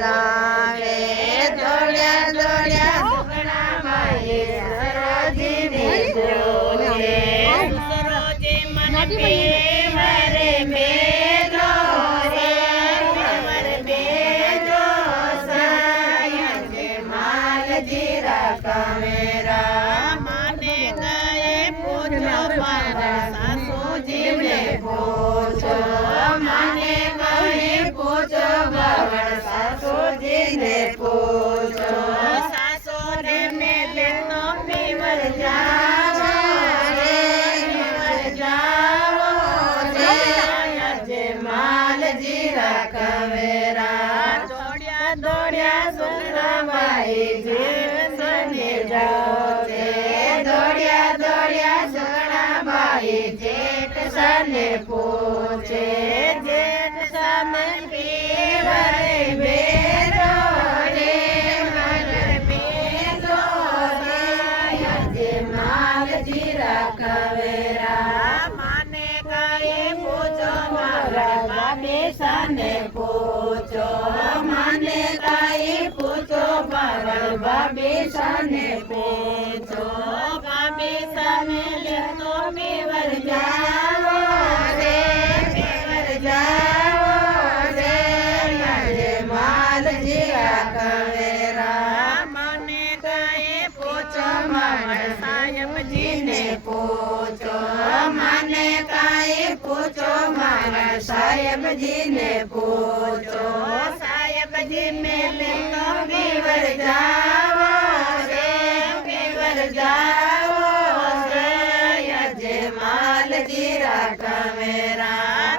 બોલાવે દોડ્યા દોડ્યા સુગણા માએ સરોજીને જોજે સરોજી મન પીવરે બેજો રે પીવર બેજો સાયજે માલજી રાખમેરા માને ગયે પૂછો મારા સાસુજીને પૂછો માને ગયે પૂછો બાવળ સાસુજીને પૂછો સાસુરે મેલે તો પીવર જાવો રે પીવર જાવો રે આજે માલજી રાખમેરા દોડ્યા દોડ્યા સુગણાબાઈ જેઠને જાઓજે દોડ્યા દોડ્યા સુગણાબાઈ જેઠ સાને પૂછે જેઠ સામે પીવરે બેજો રે મન બેજો રે આજે માલજી રાખવેરા માને કહે પૂછો મારા બાબે સાને પૂછો માને કહે પૂછો મારા બાબે સાને પૂછો બાબે સાને લે તો પીવર જાવો રે પીવર જાવો રે આજે માલજી રાખવેરા મને કહે પૂછો મારા સાહેબજીને પૂછો મને કહે પૂછો મારા સાહેબજીને પૂછો સાહેબજી મેલે તો પીવર જાવો રે પીવર જાવો રે આજે માલજી રાખમેરા